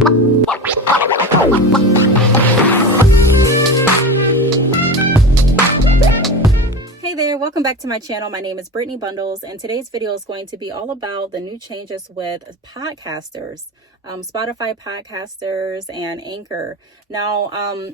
Hey there, welcome back to my channel. My name is Brittney Bundles, and today's video is going to be all about the new changes with podcasters, Spotify podcasters and Anchor. Now,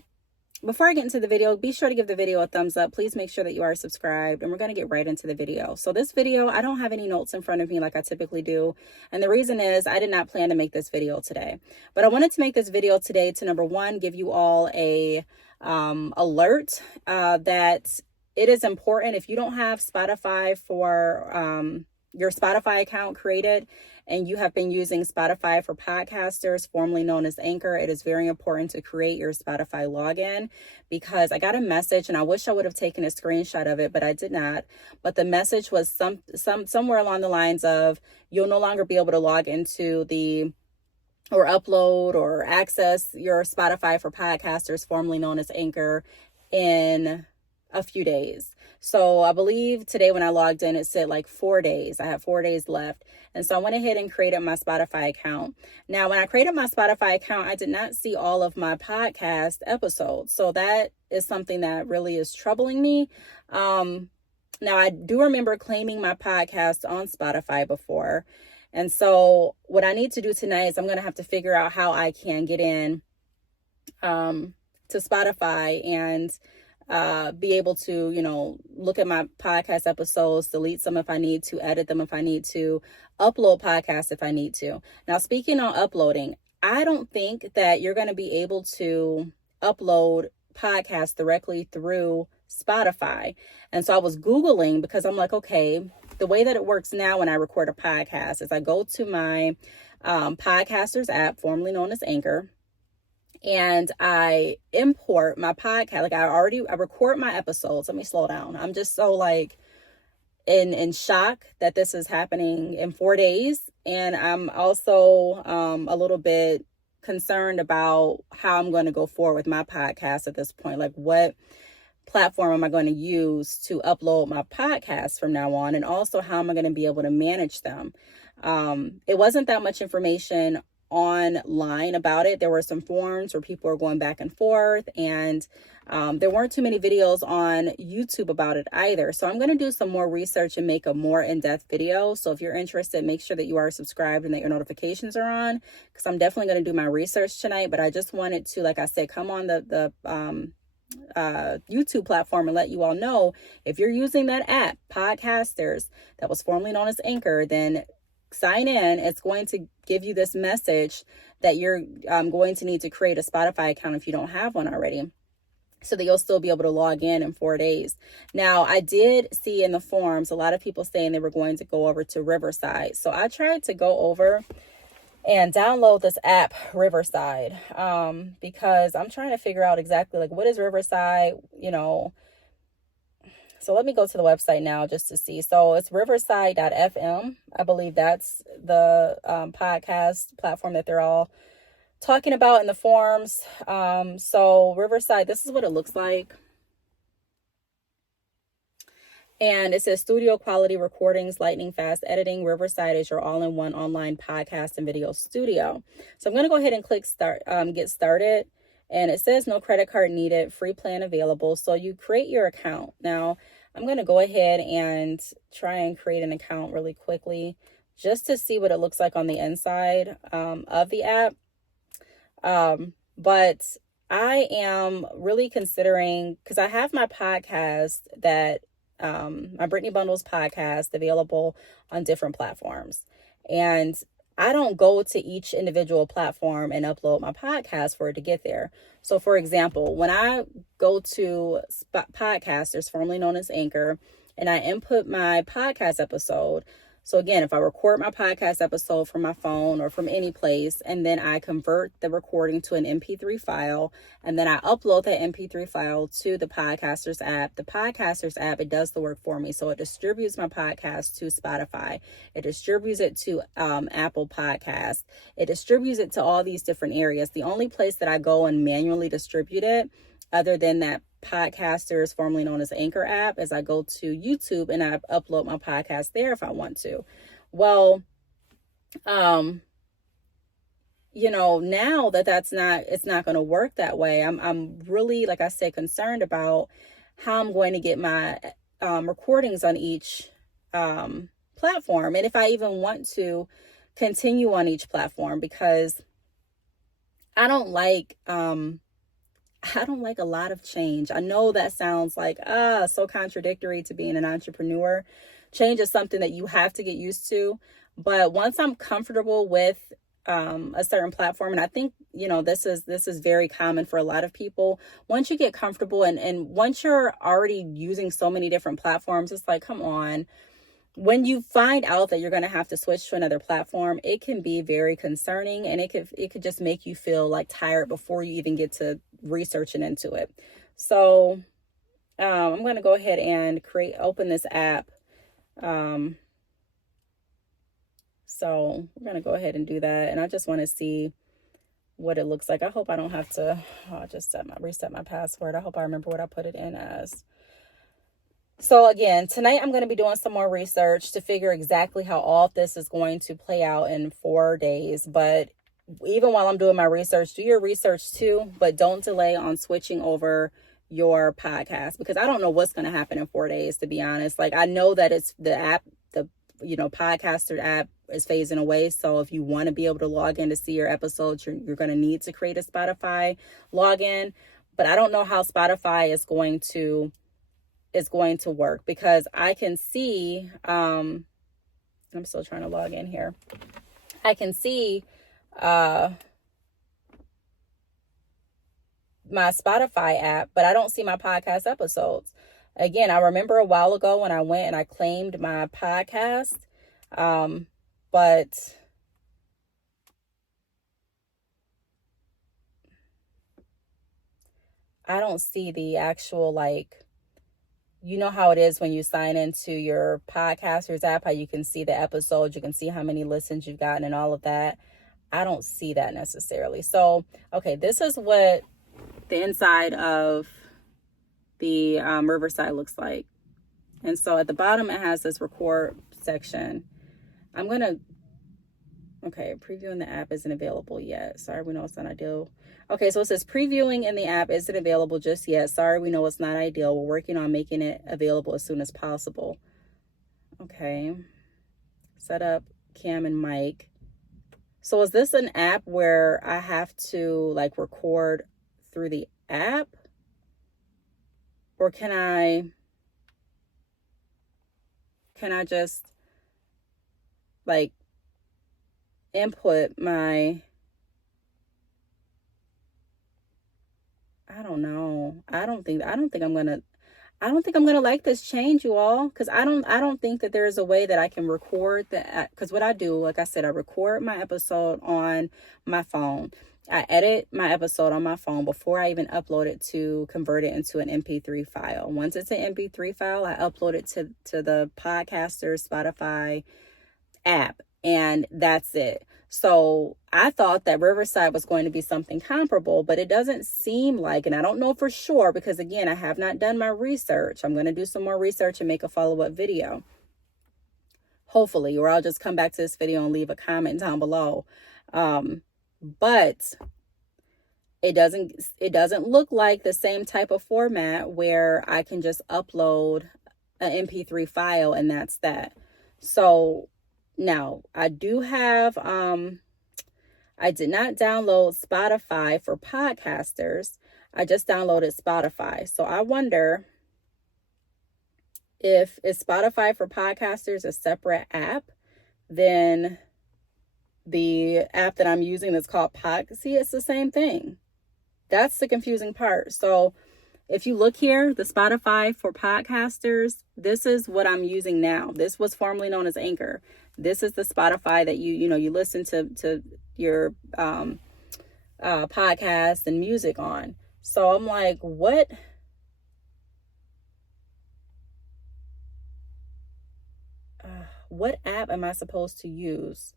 before I get into the video, be sure to give the video a thumbs up. Please make sure that you are subscribed, and we're going to get right into the video. So this video, I don't have any notes in front of me like I typically do. And the reason is I did not plan to make this video today, but I wanted to make this video today to, number one, give you all a alert that it is important, if you don't have Spotify for your Spotify account created and you have been using Spotify for podcasters, formerly known as Anchor, it is very important to create your Spotify login, because I got a message, and I wish I would have taken a screenshot of it, but I did not. But the message was somewhere along the lines of, you'll no longer be able to log into or upload or access your Spotify for podcasters, formerly known as Anchor, in a few days. So I believe today when I logged in, it said like 4 days. I have 4 days left. And so I went ahead and created my Spotify account. Now, when I created my Spotify account, I did not see all of my podcast episodes. So that is something that really is troubling me. Now, I do remember claiming my podcast on Spotify before. And so what I need to do tonight is I'm going to have to figure out how I can get in to Spotify and be able to, look at my podcast episodes, delete some if I need to, edit them if I need to, upload podcasts if I need to. Now, speaking on uploading, I don't think that you're going to be able to upload podcasts directly through Spotify. And so I was Googling, because I'm like, okay, the way that it works now when I record a podcast is I go to my podcasters app, formerly known as Anchor, and I import my podcast. Like I record my episodes. Let me slow down. I'm just so in shock that this is happening in 4 days. And I'm also a little bit concerned about how I'm going to go forward with my podcast at this point. Like, what platform am I going to use to upload my podcast from now on? And also, how am I going to be able to manage them? It wasn't that much information online about it. There were some forums where people were going back and forth, and there weren't too many videos on YouTube about it either. So I'm going to do some more research and make a more in-depth video. So if you're interested, make sure that you are subscribed and that your notifications are on, because I'm definitely going to do my research tonight. But I just wanted to, like I said, come on the YouTube platform and let you all know, if you're using that app, Podcasters, that was formerly known as Anchor, then sign in. It's going to give you this message that you're going to need to create a Spotify account if you don't have one already, so that you'll still be able to log in 4 days. Now, I did see in the forums a lot of people saying they were going to go over to Riverside. So I tried to go over and download this app, Riverside, because I'm trying to figure out exactly what is Riverside, So let me go to the website now just to see. So it's riverside.fm. I believe that's the podcast platform that they're all talking about in the forums. So Riverside, this is what it looks like. And it says studio quality recordings, lightning fast editing. Riverside is your all-in-one online podcast and video studio. So I'm going to go ahead and click start, get started. And it says no credit card needed, free plan available. So you create your account. Now, I'm going to go ahead and try and create an account really quickly just to see what it looks like on the inside of the app. But I am really considering, because I have my podcast that my Brittney Bundles podcast available on different platforms. And I don't go to each individual platform and upload my podcast for it to get there. So, for example, when I go to Podcasters, formerly known as Anchor, and I input my podcast episode. So again, if I record my podcast episode from my phone or from any place, and then I convert the recording to an MP3 file, and then I upload that MP3 file to the Podcasters app, it does the work for me. So it distributes my podcast to Spotify. It distributes it to Apple Podcasts. It distributes it to all these different areas. The only place that I go and manually distribute it, other than that Podcasters, formerly known as Anchor app, is I go to YouTube and I upload my podcast there if I want to. Well, now it's not going to work that way. I'm really, like I said, concerned about how I'm going to get my recordings on each platform, and if I even want to continue on each platform, because I don't like a lot of change. I know that sounds like so contradictory to being an entrepreneur. Change is something that you have to get used to, but once I'm comfortable with a certain platform, and I think this is very common for a lot of people. Once you get comfortable, and once you're already using so many different platforms, it's like, come on. When you find out that you're going to have to switch to another platform, it can be very concerning, and it could just make you feel like tired before you even get to researching into it. So I'm going to go ahead and open this app. So we're going to go ahead and do that. And I just want to see what it looks like. I hope I don't have to reset my password. I hope I remember what I put it in as. So again, tonight I'm going to be doing some more research to figure exactly how all of this is going to play out in 4 days. But even while I'm doing my research, do your research too, but don't delay on switching over your podcast, because I don't know what's going to happen in 4 days, to be honest. Like, I know that it's the app, podcaster app is phasing away. So if you want to be able to log in to see your episodes, you're going to need to create a Spotify login. But I don't know how Spotify is going to work, because I can see, I'm still trying to log in here. I can see my Spotify app, but I don't see my podcast episodes. Again, I remember a while ago when I went and I claimed my podcast, but I don't see the actual, you know how it is when you sign into your podcasters app, how you can see the episodes, you can see how many listens you've gotten and all of that. I don't see that necessarily. So, okay, this is what the inside of the Riverside looks like. And so at the bottom, it has this record section. Previewing the app isn't available yet. Sorry, we know it's not ideal. Okay, so it says previewing in the app isn't available just yet. Sorry, we know it's not ideal. We're working on making it available as soon as possible. Okay. Set up cam and mic. So is this an app where I have to record through the app? Or can I just input my, I don't know. I don't think I'm gonna like this change, you all, because I don't think that there is a way that I can record because what I do, like I said, I record my episode on my phone. I edit my episode on my phone before I even upload it to convert it into an MP3 file. Once it's an MP3 file, I upload it to the Podcasters Spotify app, and that's it. So I thought that Riverside was going to be something comparable, but it doesn't seem like, and I don't know for sure, because again, I have not done my research. I'm going to do some more research and make a follow-up video, hopefully, or I'll just come back to this video and leave a comment down below. But it doesn't look like the same type of format where I can just upload an MP3 file and that's that. So now I do have, I did not download Spotify for podcasters. I just downloaded Spotify. So I wonder if is Spotify for podcasters a separate app than the app that I'm using that's called See, it's the same thing. That's the confusing part. So if you look here, the Spotify for podcasters, this is what I'm using now. This was formerly known as Anchor. This is the Spotify that you listen to your podcast and music on. So I'm like, what app am I supposed to use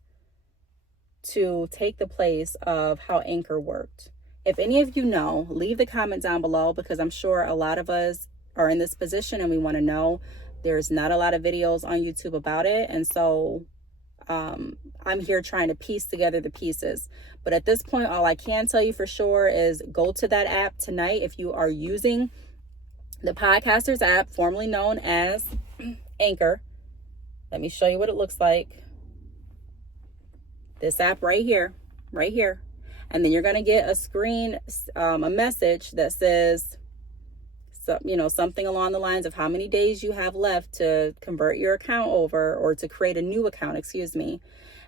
to take the place of how Anchor worked? If any of you know, leave the comment down below, because I'm sure a lot of us are in this position and we want to know. There's not a lot of videos on YouTube about it, and so I'm here trying to piece together the pieces. But at this point, all I can tell you for sure is go to that app tonight if you are using the Podcasters app, formerly known as Anchor. Let me show you what it looks like. This app right here. And then you're going to get a screen, a message that says, something along the lines of how many days you have left to convert your account over, or to create a new account, excuse me.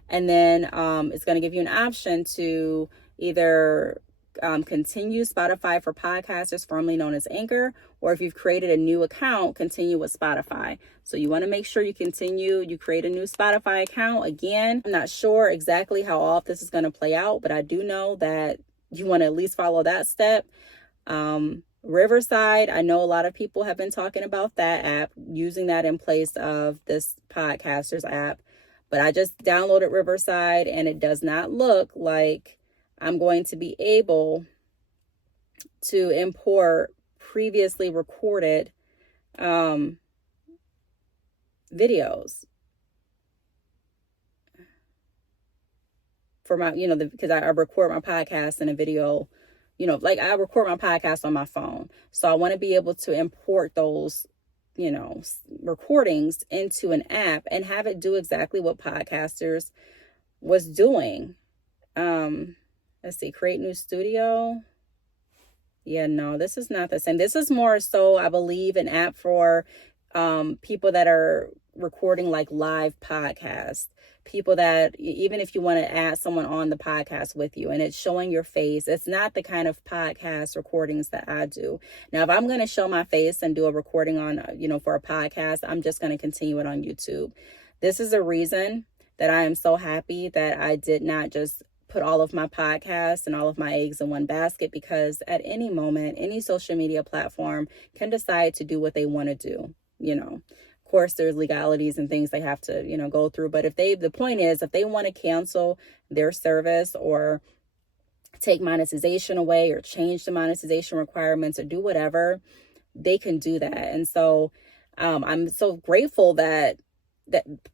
And then it's going to give you an option to either continue Spotify for Podcasters, formerly known as Anchor, or if you've created a new account, continue with Spotify. So you want to make sure you create a new Spotify account. Again, I'm not sure exactly how all of this is going to play out, but I do know that you want to at least follow that step. Riverside, I know a lot of people have been talking about that app, using that in place of this Podcasters app, but I just downloaded Riverside and it does not look like I'm going to be able to import previously recorded videos for my, because I record my podcast and a video, like I record my podcast on my phone. So I want to be able to import those, recordings into an app and have it do exactly what Podcasters was doing. Let's see, create new studio. Yeah, no, this is not the same. This is more so, I believe, an app for people that are recording like live podcasts. People that, even if you want to add someone on the podcast with you and it's showing your face, it's not the kind of podcast recordings that I do. Now, if I'm going to show my face and do a recording on, for a podcast, I'm just going to continue it on YouTube. This is a reason that I am so happy that I did not just put all of my podcasts and all of my eggs in one basket, because at any moment, any social media platform can decide to do what they want to do. Of course, there's legalities and things they have to, go through. But the point is, if they want to cancel their service or take monetization away or change the monetization requirements or do whatever, they can do that. And so I'm so grateful that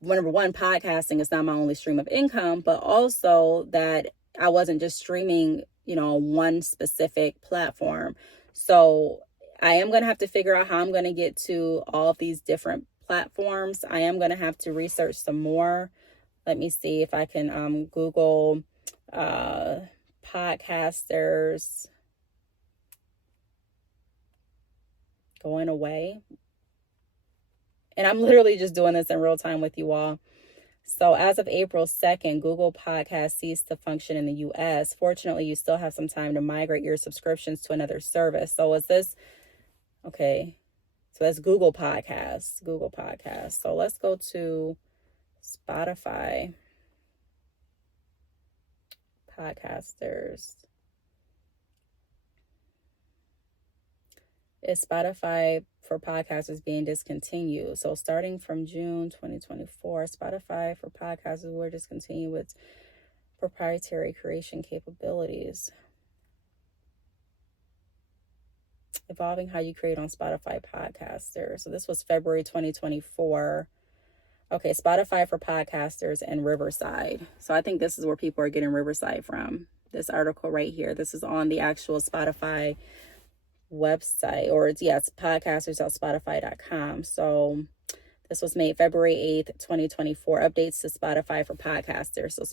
number one, podcasting is not my only stream of income, but also that I wasn't just streaming, on one specific platform. So I am going to have to figure out how I'm going to get to all of these different platforms. I am going to have to research some more. Let me see if I can Google podcasters going away. And I'm literally just doing this in real time with you all. So as of April 2nd, Google Podcasts ceased to function in the US. Fortunately, you still have some time to migrate your subscriptions to another service. So is this, okay, so that's Google Podcasts. So let's go to Spotify Podcasters. Is Spotify for Podcasters being discontinued? So starting from June 2024, Spotify for Podcasters will discontinue its proprietary creation capabilities. Evolving how you create on Spotify Podcasters. So this was February 2024. Okay, Spotify for Podcasters and Riverside. So I think this is where people are getting Riverside from. This article right here. This is on the actual Spotify website, or it's podcasters.spotify.com. So this was made February 8th, 2024. Updates to Spotify for Podcasters. So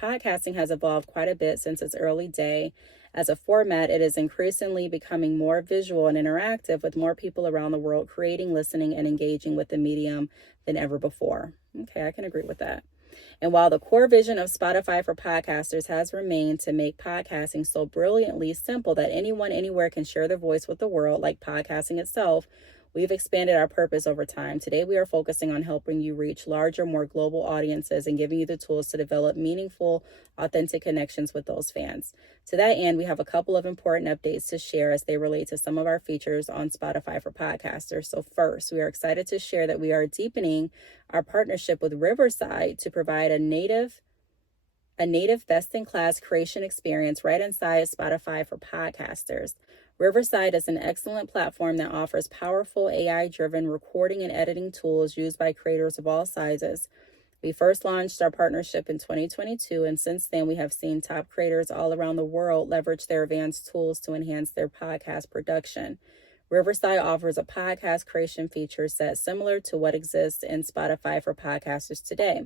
podcasting has evolved quite a bit since its early day. As a format, it is increasingly becoming more visual and interactive, with more people around the world creating, listening, and engaging with the medium than ever before. Okay, I can agree with that. And while the core vision of Spotify for Podcasters has remained to make podcasting so brilliantly simple that anyone anywhere can share their voice with the world, like podcasting itself, we've expanded our purpose over time. Today, we are focusing on helping you reach larger, more global audiences and giving you the tools to develop meaningful, authentic connections with those fans. To that end, we have a couple of important updates to share as they relate to some of our features on Spotify for Podcasters. So first, we are excited to share that we are deepening our partnership with Riverside to provide a native best-in-class creation experience right inside Spotify for Podcasters. Riverside is an excellent platform that offers powerful AI-driven recording and editing tools used by creators of all sizes. We first launched our partnership in 2022, and since then we have seen top creators all around the world leverage their advanced tools to enhance their podcast production. Riverside offers a podcast creation feature set similar to what exists in Spotify for podcasters today,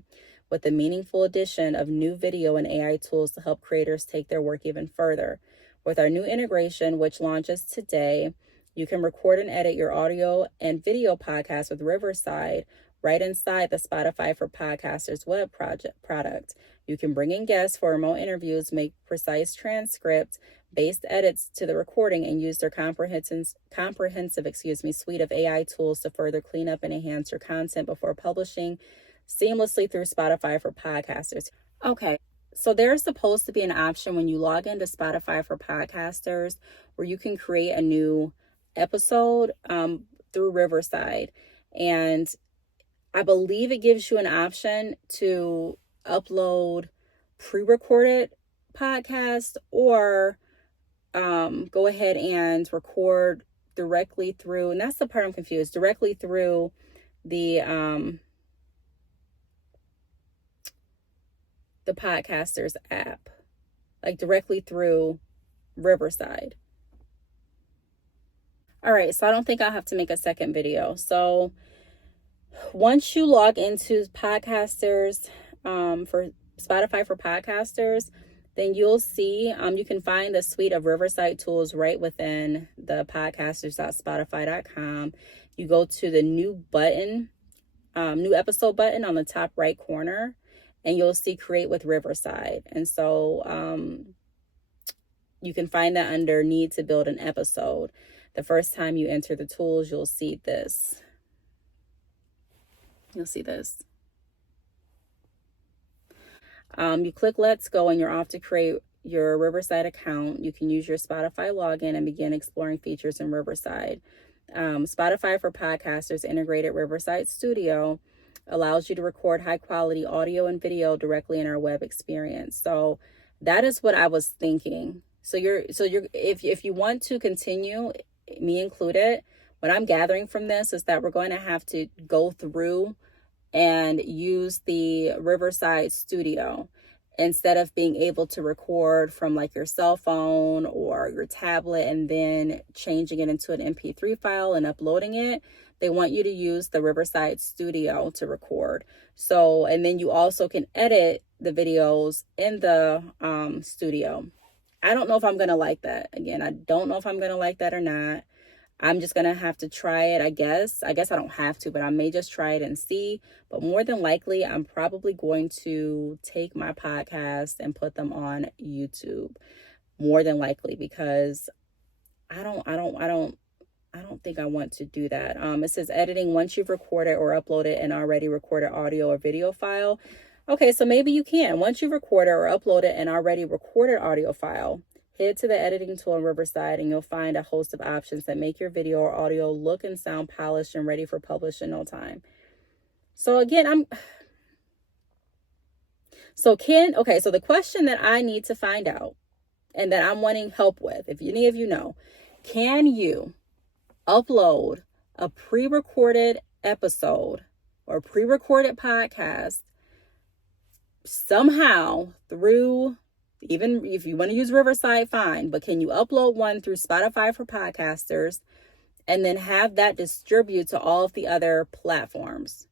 with the meaningful addition of new video and AI tools to help creators take their work even further. With our new integration, which launches today, you can record and edit your audio and video podcast with Riverside right inside the Spotify for Podcasters web product. You can bring in guests for remote interviews, make precise transcript-based edits to the recording, and use their comprehensive suite of AI tools to further clean up and enhance your content before publishing seamlessly through Spotify for Podcasters. Okay, so there's supposed to be an option when you log into Spotify for Podcasters where you can create a new episode through Riverside. And I believe it gives you an option to upload pre-recorded podcast or go ahead and record directly through, and that's the part I'm confused, directly through the Podcasters app, like directly through Riverside. All right, so I don't think I'll have to make a second video. So once you log into Podcasters for Spotify for Podcasters, then you'll see you can find the suite of Riverside tools right within the podcasters.spotify.com. You go to the new button, new episode button on the top right corner, and you'll see Create with Riverside. And so you can find that under Need to Build an Episode. The first time you enter the tools, you'll see this. You'll see this. You click Let's Go and you're off to create your Riverside account. You can use your Spotify login and begin exploring features in Riverside. Spotify for Podcasters integrated Riverside Studio allows you to record high quality audio and video directly in our web experience. So that is what I was thinking. So if you want to continue, me included, what I'm gathering from this is that we're going to have to go through and use the Riverside Studio instead of being able to record from like your cell phone or your tablet and then changing it into an MP3 file and uploading it. They want you to use the Riverside Studio to record. So, and then you also can edit the videos in the studio. I don't know if I'm going to like that. Again, I don't know if I'm going to like that or not. I'm just going to have to try it, I guess. I guess I don't have to, but I may just try it and see. But more than likely, I'm probably going to take my podcast and put them on YouTube. More than likely, because I don't think I want to do that. It says editing once you've recorded or uploaded an already recorded audio or video file. Okay, so maybe you can. Once you've recorded or uploaded an already recorded audio file, head to the editing tool in Riverside and you'll find a host of options that make your video or audio look and sound polished and ready for publish in no time. So again, so the question that I need to find out and that I'm wanting help with, if any of you know, can you upload a pre-recorded episode or pre-recorded podcast somehow through, even if you want to use Riverside, fine, but can you upload one through Spotify for Podcasters and then have that distribute to all of the other platforms?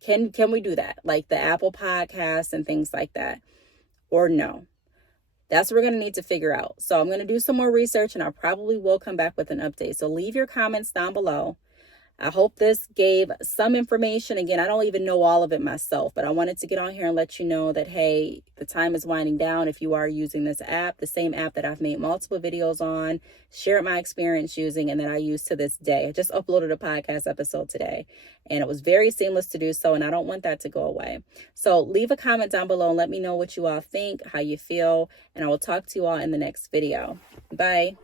Can we do that? Like the Apple Podcasts and things like that? Or no? That's what we're going to need to figure out. So I'm going to do some more research and I probably will come back with an update. So leave your comments down below. I hope this gave some information. Again, I don't even know all of it myself, but I wanted to get on here and let you know that, hey, the time is winding down. If you are using this app, the same app that I've made multiple videos on, shared my experience using, and that I use to this day. I just uploaded a podcast episode today, and it was very seamless to do so, and I don't want that to go away. So leave a comment down below and let me know what you all think, how you feel, and I will talk to you all in the next video. Bye.